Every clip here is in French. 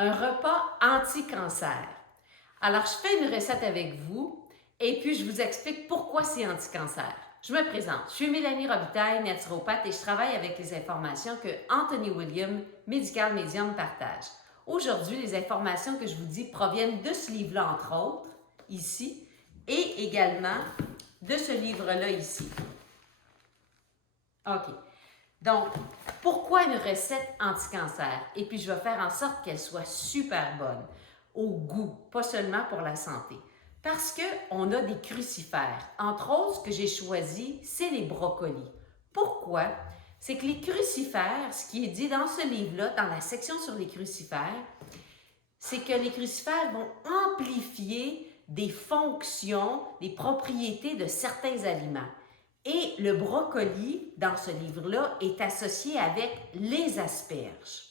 un repas anti-cancer. Alors, je fais une recette avec vous et puis je vous explique pourquoi c'est anti-cancer. Je me présente, je suis Mélanie Robitaille, naturopathe et je travaille avec les informations que Anthony William, Medical Medium, partage. Aujourd'hui, les informations que je vous dis proviennent de ce livre-là, entre autres, ici, et également de ce livre-là ici. OK. Donc, pourquoi une recette anti-cancer? Et puis, je vais faire en sorte qu'elle soit super bonne, au goût, pas seulement pour la santé. Parce qu'on a des crucifères. Entre autres, ce que j'ai choisi, c'est les brocolis. Pourquoi? C'est que les crucifères, ce qui est dit dans ce livre-là, dans la section sur les crucifères, c'est que les crucifères vont amplifier des fonctions, des propriétés de certains aliments. Et le brocoli, dans ce livre-là, est associé avec les asperges.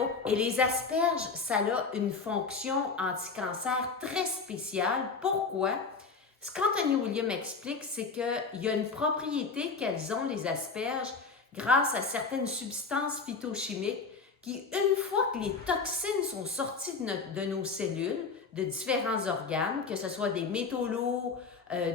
Oh, et les asperges, ça a une fonction anti-cancer très spéciale. Pourquoi? Ce qu'Anthony William explique, c'est qu'il y a une propriété qu'elles ont, les asperges, grâce à certaines substances phytochimiques qui, une fois que les toxines sont sorties de nos cellules, de différents organes, que ce soit des métaux lourds,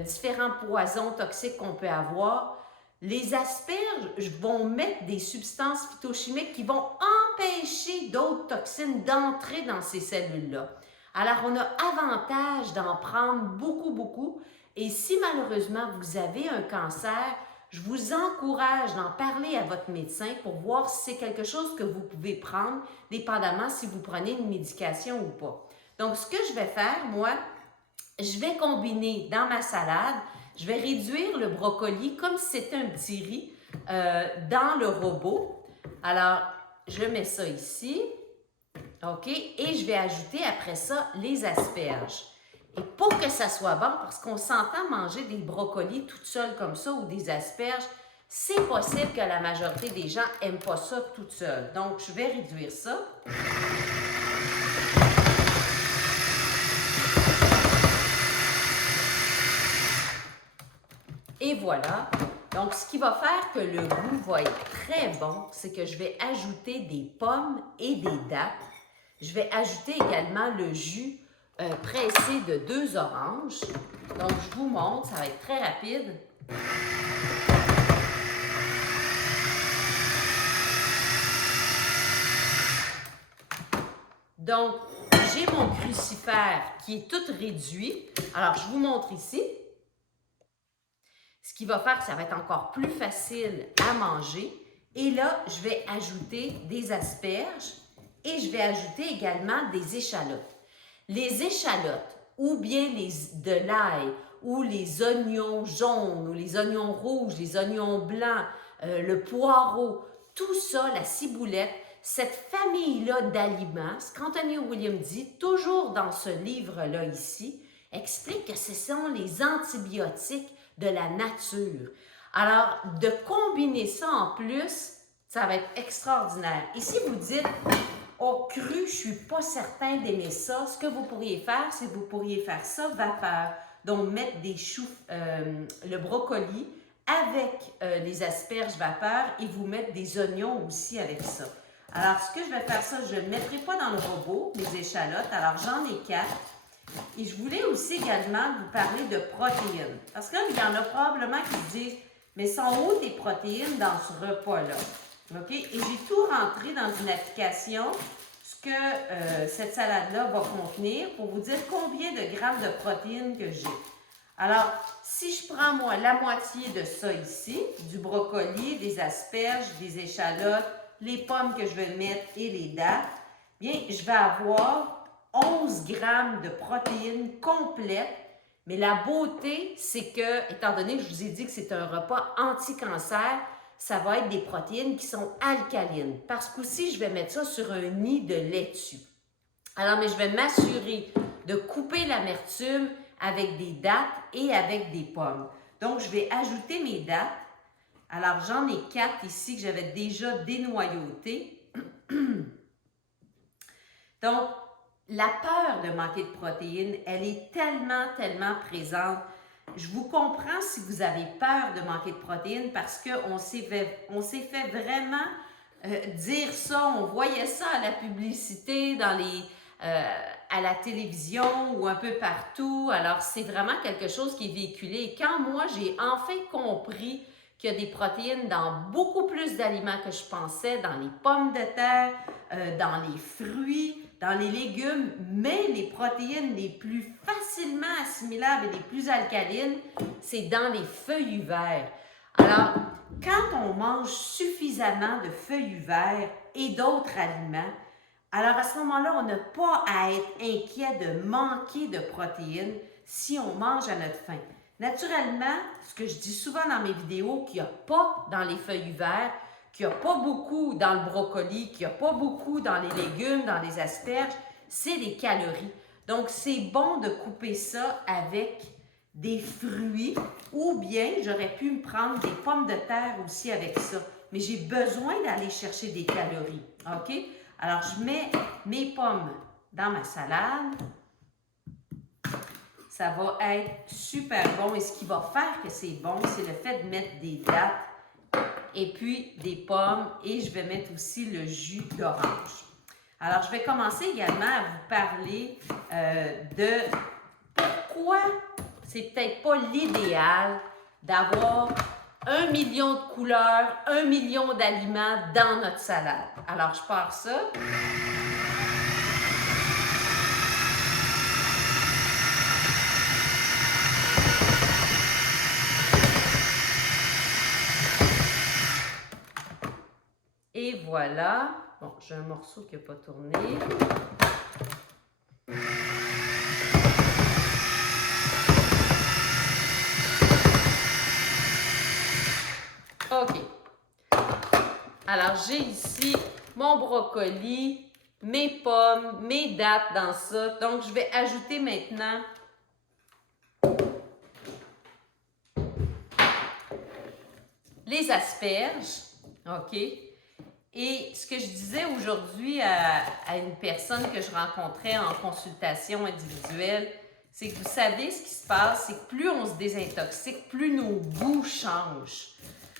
différents poisons toxiques qu'on peut avoir, les asperges vont mettre des substances phytochimiques qui vont empêcher d'autres toxines d'entrer dans ces cellules-là. Alors, on a avantage d'en prendre beaucoup. Et si malheureusement vous avez un cancer, je vous encourage d'en parler à votre médecin pour voir si c'est quelque chose que vous pouvez prendre, dépendamment si vous prenez une médication ou pas. Donc, ce que je vais faire, moi, je vais combiner dans ma salade, je vais réduire le brocoli comme si c'était un petit riz dans le robot. Alors, je mets ça ici, OK? Et je vais ajouter après ça les asperges. Et pour que ça soit bon, parce qu'on s'entend manger des brocolis toutes seules comme ça ou des asperges, c'est possible que la majorité des gens n'aiment pas ça toutes seules. Donc, je vais réduire ça. Et voilà. Donc, ce qui va faire que le goût va être très bon, c'est que je vais ajouter des pommes et des dattes. Je vais ajouter également le jus pressé de 2 oranges. Donc, je vous montre, ça va être très rapide. Donc, j'ai mon crucifère qui est tout réduit. Alors, je vous montre ici. Ce qui va faire que ça va être encore plus facile à manger. Et là, je vais ajouter des asperges et je vais ajouter également des échalotes. Les échalotes, ou bien de l'ail, ou les oignons jaunes, ou les oignons rouges, les oignons blancs, le poireau, tout ça, la ciboulette, cette famille-là d'aliments, ce qu'Anthony William dit, toujours dans ce livre-là ici, explique que ce sont les antibiotiques de la nature. Alors, de combiner ça en plus, ça va être extraordinaire. Et si vous dites, oh, cru, je ne suis pas certain d'aimer ça, ce que vous pourriez faire, c'est que vous pourriez faire ça vapeur. Donc, mettre des choux, le brocoli avec les asperges vapeur et vous mettre des oignons aussi avec ça. Alors, ce que je vais faire ça, je ne le mettrai pas dans le robot, les échalotes. Alors, j'en ai 4. Et je voulais aussi également vous parler de protéines. Parce qu'il y en a probablement qui se disent, mais sont où tes protéines dans ce repas-là? OK? Et j'ai tout rentré dans une application, ce que cette salade-là va contenir, pour vous dire combien de grammes de protéines que j'ai. Alors, si je prends, moi, la moitié de ça ici, du brocoli, des asperges, des échalotes, les pommes que je vais mettre et les dattes, bien, je vais avoir 11 grammes de protéines complètes. Mais la beauté, c'est que, étant donné que je vous ai dit que c'est un repas anti-cancer, ça va être des protéines qui sont alcalines. Parce qu'aussi, je vais mettre ça sur un nid de laitue. Alors, mais je vais m'assurer de couper l'amertume avec des dattes et avec des pommes. Donc, je vais ajouter mes dattes. Alors, j'en ai 4 ici que j'avais déjà dénoyautées. Donc, la peur de manquer de protéines, elle est tellement présente. Je vous comprends si vous avez peur de manquer de protéines parce qu'on s'est fait vraiment dire ça, on voyait ça à la publicité, à la télévision ou un peu partout. Alors, c'est vraiment quelque chose qui est véhiculé. Et quand moi, j'ai enfin compris qu'il y a des protéines dans beaucoup plus d'aliments que je pensais, dans les pommes de terre, dans les fruits, dans les légumes, mais les protéines les plus facilement assimilables et les plus alcalines, c'est dans les feuillus verts. Alors, quand on mange suffisamment de feuillus verts et d'autres aliments, alors à ce moment-là, on n'a pas à être inquiet de manquer de protéines si on mange à notre faim. Naturellement, ce que je dis souvent dans mes vidéos, qu'il n'y a pas dans les feuillus verts, qu'il n'y a pas beaucoup dans le brocoli, qu'il n'y a pas beaucoup dans les légumes, dans les asperges, c'est des calories. Donc, c'est bon de couper ça avec des fruits ou bien j'aurais pu me prendre des pommes de terre aussi avec ça. Mais j'ai besoin d'aller chercher des calories. OK? Alors, je mets mes pommes dans ma salade. Ça va être super bon. Et ce qui va faire que c'est bon, c'est le fait de mettre des dattes et puis des pommes. Et je vais mettre aussi le jus d'orange. Alors, je vais commencer également à vous parler de pourquoi c'est peut-être pas l'idéal d'avoir 1 million de couleurs, 1 million d'aliments dans notre salade. Alors, je pars ça. Et voilà. Bon, j'ai un morceau qui n'a pas tourné. OK. Alors, j'ai ici mon brocoli, mes pommes, mes dattes dans ça. Donc, je vais ajouter maintenant les asperges. OK. Et ce que je disais aujourd'hui à une personne que je rencontrais en consultation individuelle, c'est que vous savez ce qui se passe, c'est que plus on se désintoxique, plus nos goûts changent.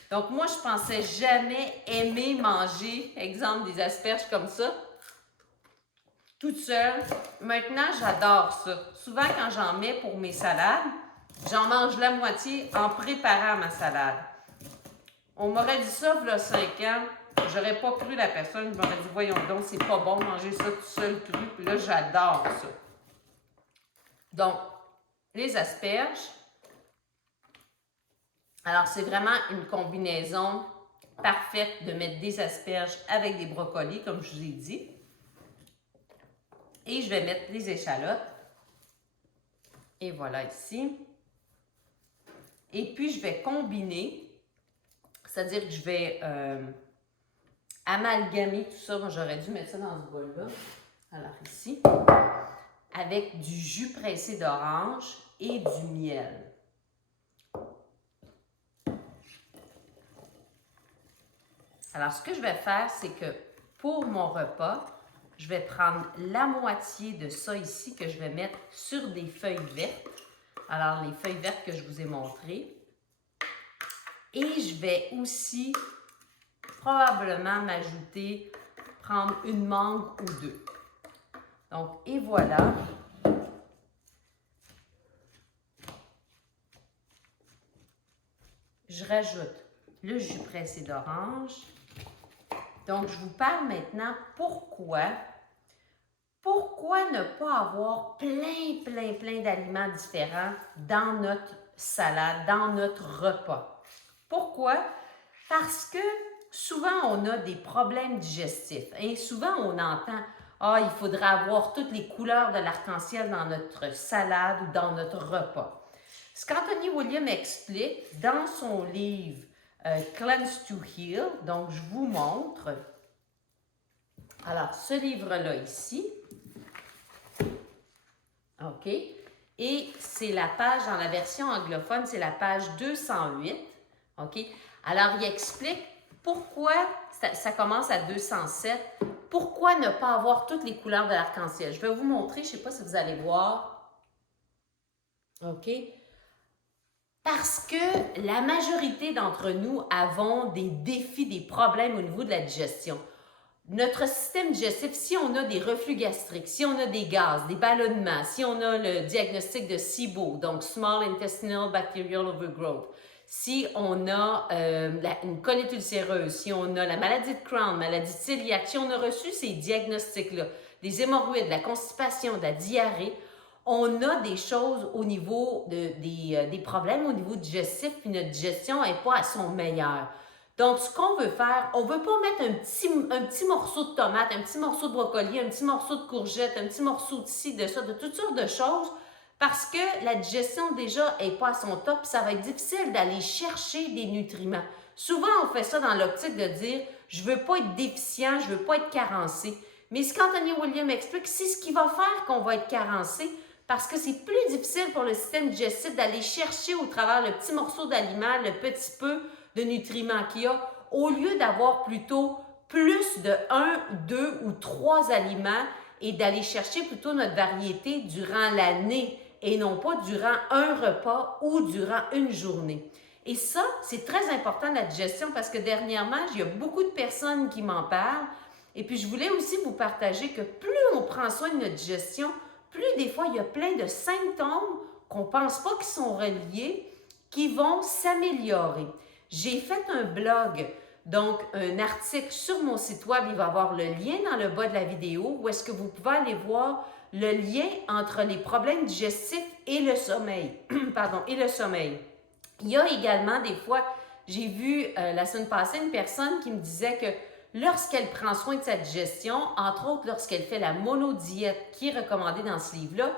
Donc moi, je pensais jamais aimer manger, exemple, des asperges comme ça, toute seule. Maintenant, j'adore ça. Souvent, quand j'en mets pour mes salades, j'en mange la moitié en préparant ma salade. On m'aurait dit ça, il y a 5 ans, j'aurais pas cru la personne, je m'aurais dit, voyons donc, c'est pas bon de manger ça tout seul cru, puis là, j'adore ça. Donc, les asperges, alors c'est vraiment une combinaison parfaite de mettre des asperges avec des brocolis, comme je vous ai dit. Et je vais mettre les échalotes. Et voilà ici. Et puis, je vais combiner, c'est-à-dire que je vais amalgamer tout ça. Moi, j'aurais dû mettre ça dans ce bol-là. Alors ici, avec du jus pressé d'orange et du miel. Alors, ce que je vais faire, c'est que pour mon repas, je vais prendre la moitié de ça ici que je vais mettre sur des feuilles vertes. Alors, les feuilles vertes que je vous ai montrées. Et je vais aussi probablement prendre une mangue ou deux. Donc, et voilà. Je rajoute le jus pressé d'orange. Donc, je vous parle maintenant pourquoi ne pas avoir plein d'aliments différents dans notre salade, dans notre repas. Pourquoi? Parce que souvent, on a des problèmes digestifs. Et souvent, on entend « Ah, il faudrait avoir toutes les couleurs de l'arc-en-ciel dans notre salade ou dans notre repas. » Ce qu'Anthony William explique dans son livre Cleanse to Heal, donc je vous montre. Alors, ce livre-là ici, OK, et c'est la page, dans la version anglophone, c'est la page 208, OK. Alors, il explique pourquoi, ça commence à 207, pourquoi ne pas avoir toutes les couleurs de l'arc-en-ciel. Je vais vous montrer, je ne sais pas si vous allez voir. OK. Parce que la majorité d'entre nous avons des défis, des problèmes au niveau de la digestion. Notre système digestif, si on a des reflux gastriques, si on a des gaz, des ballonnements, si on a le diagnostic de SIBO, donc Small Intestinal Bacterial Overgrowth, si on a une colite ulcéreuse, si on a la maladie de Crohn, maladie cœliaque, si on a reçu ces diagnostics-là, des hémorroïdes, la constipation, de la diarrhée, on a des choses au niveau des problèmes au niveau digestif, puis notre digestion n'est pas à son meilleur. Donc, ce qu'on veut faire, on ne veut pas mettre un petit morceau de tomate, un petit morceau de brocoli, un petit morceau de courgette, un petit morceau de ci, de ça, de toutes sortes de choses, parce que la digestion déjà n'est pas à son top, ça va être difficile d'aller chercher des nutriments. Souvent, on fait ça dans l'optique de dire « je ne veux pas être déficient, je ne veux pas être carencé ». Mais ce qu'Anthony Williams explique, c'est ce qui va faire qu'on va être carencé, parce que c'est plus difficile pour le système digestif d'aller chercher au travers le petit morceau d'aliment, le petit peu de nutriments qu'il y a, au lieu d'avoir plutôt plus de 1, 2 ou 3 aliments et d'aller chercher plutôt notre variété durant l'année et non pas durant un repas ou durant une journée. Et ça, c'est très important la digestion parce que dernièrement, il y a beaucoup de personnes qui m'en parlent. Et puis, je voulais aussi vous partager que plus on prend soin de notre digestion, plus des fois, il y a plein de symptômes qu'on ne pense pas qui sont reliés, qui vont s'améliorer. J'ai fait un blog, donc un article sur mon site web, il va y avoir le lien dans le bas de la vidéo où est-ce que vous pouvez aller voir le lien entre les problèmes digestifs et le sommeil. Et le sommeil. Il y a également des fois, j'ai vu la semaine passée une personne qui me disait que lorsqu'elle prend soin de sa digestion, entre autres lorsqu'elle fait la monodiète qui est recommandée dans ce livre-là,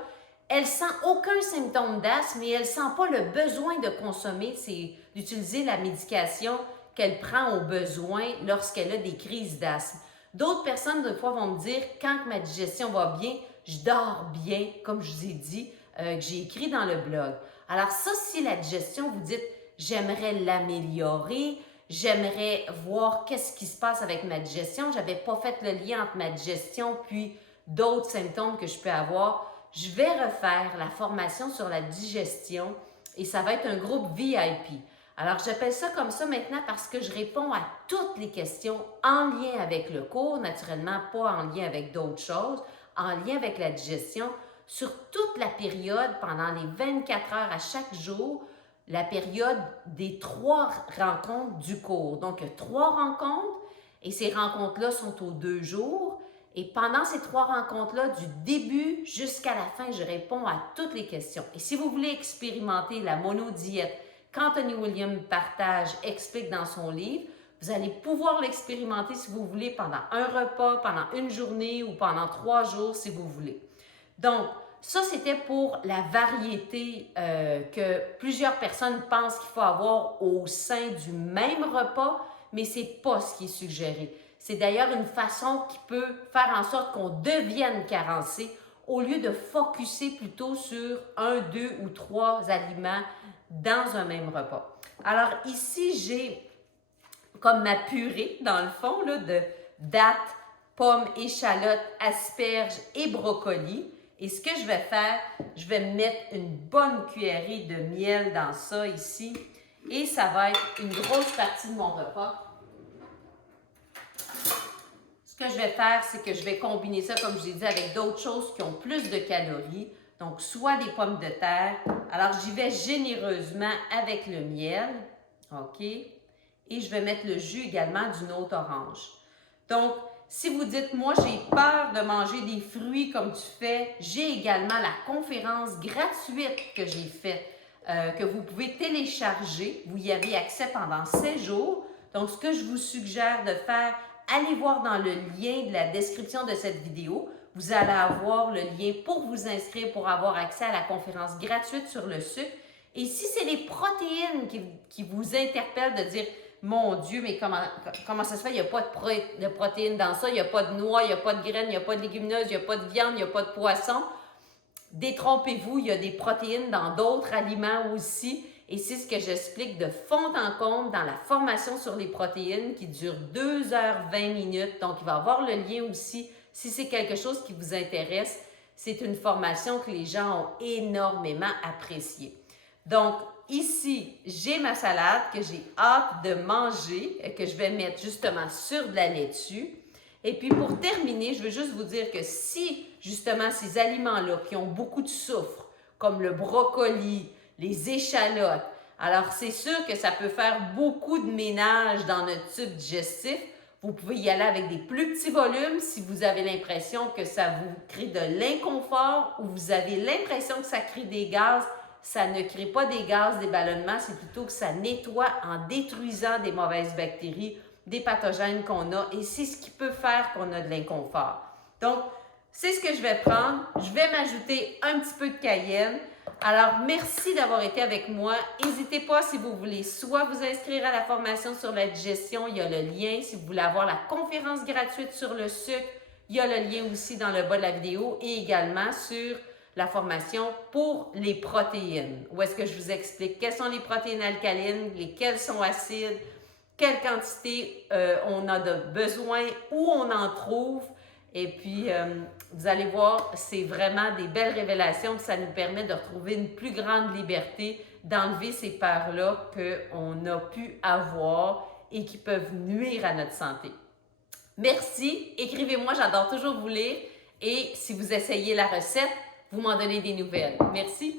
elle sent aucun symptôme d'asthme et elle ne sent pas le besoin de consommer, c'est d'utiliser la médication qu'elle prend au besoin lorsqu'elle a des crises d'asthme. D'autres personnes, des fois, vont me dire, quand ma digestion va bien, je dors bien, comme je vous ai dit, que j'ai écrit dans le blog. Alors ça, si la digestion, vous dites, j'aimerais l'améliorer, j'aimerais voir qu'est-ce qui se passe avec ma digestion, je n'avais pas fait le lien entre ma digestion puis d'autres symptômes que je peux avoir, je vais refaire la formation sur la digestion et ça va être un groupe VIP. Alors, j'appelle ça comme ça maintenant parce que je réponds à toutes les questions en lien avec le cours, naturellement pas en lien avec d'autres choses, en lien avec la digestion, sur toute la période, pendant les 24 heures à chaque jour, la période des 3 rencontres du cours. Donc, il y a 3 rencontres et ces rencontres-là sont aux 2 jours. Et pendant ces 3 rencontres-là, du début jusqu'à la fin, je réponds à toutes les questions. Et si vous voulez expérimenter la monodiète qu'Anthony Williams partage, explique dans son livre, vous allez pouvoir l'expérimenter si vous voulez pendant un repas, pendant une journée ou pendant 3 jours si vous voulez. Donc, ça, c'était pour la variété que plusieurs personnes pensent qu'il faut avoir au sein du même repas, mais ce n'est pas ce qui est suggéré. C'est d'ailleurs une façon qui peut faire en sorte qu'on devienne carencé au lieu de focusser plutôt sur 1, 2 ou 3 aliments dans un même repas. Alors ici, j'ai comme ma purée, dans le fond, là, de dattes, pommes, échalotes, asperges et brocolis. Et ce que je vais faire, je vais mettre une bonne cuillerée de miel dans ça ici. Et ça va être une grosse partie de mon repas. Ce que je vais faire, c'est que je vais combiner ça, comme je l'ai dit, avec d'autres choses qui ont plus de calories. Donc, soit des pommes de terre. Alors, j'y vais généreusement avec le miel. OK? Et je vais mettre le jus également d'une autre orange. Donc, si vous dites, moi, j'ai peur de manger des fruits comme tu fais, j'ai également la conférence gratuite que j'ai faite, que vous pouvez télécharger. Vous y avez accès pendant 7 jours. Donc, ce que je vous suggère de faire, allez voir dans le lien de la description de cette vidéo. Vous allez avoir le lien pour vous inscrire pour avoir accès à la conférence gratuite sur le sucre. Et si c'est les protéines qui vous interpellent de dire « Mon Dieu, mais comment ça se fait? Il n'y a pas de protéines dans ça, il n'y a pas de noix, il n'y a pas de graines, il n'y a pas de légumineuses, il n'y a pas de viande, il n'y a pas de poisson. » Détrompez-vous, il y a des protéines dans d'autres aliments aussi. Et c'est ce que j'explique de fond en comble dans la formation sur les protéines qui dure 2h20. Donc, il va y avoir le lien aussi si c'est quelque chose qui vous intéresse. C'est une formation que les gens ont énormément appréciée. Donc, ici, j'ai ma salade que j'ai hâte de manger, que je vais mettre justement sur de la laitue. Et puis pour terminer, je veux juste vous dire que si justement ces aliments-là qui ont beaucoup de soufre, comme le brocoli, les échalotes, alors c'est sûr que ça peut faire beaucoup de ménage dans notre tube digestif. Vous pouvez y aller avec des plus petits volumes si vous avez l'impression que ça vous crée de l'inconfort ou vous avez l'impression que ça crée des gaz. Ça ne crée pas des gaz, des ballonnements, c'est plutôt que ça nettoie en détruisant des mauvaises bactéries, des pathogènes qu'on a et c'est ce qui peut faire qu'on a de l'inconfort. Donc, c'est ce que je vais prendre. Je vais m'ajouter un petit peu de cayenne. Alors, merci d'avoir été avec moi. N'hésitez pas si vous voulez soit vous inscrire à la formation sur la digestion, il y a le lien. Si vous voulez avoir la conférence gratuite sur le sucre, il y a le lien aussi dans le bas de la vidéo et également sur la formation pour les protéines, où est-ce que je vous explique quelles sont les protéines alcalines, lesquelles sont acides, quelle quantité on a de besoin, où on en trouve. Et puis, vous allez voir, c'est vraiment des belles révélations. Ça nous permet de retrouver une plus grande liberté, d'enlever ces peurs-là qu'on a pu avoir et qui peuvent nuire à notre santé. Merci, écrivez-moi, j'adore toujours vous lire. Et si vous essayez la recette, vous m'en donnez des nouvelles. Merci.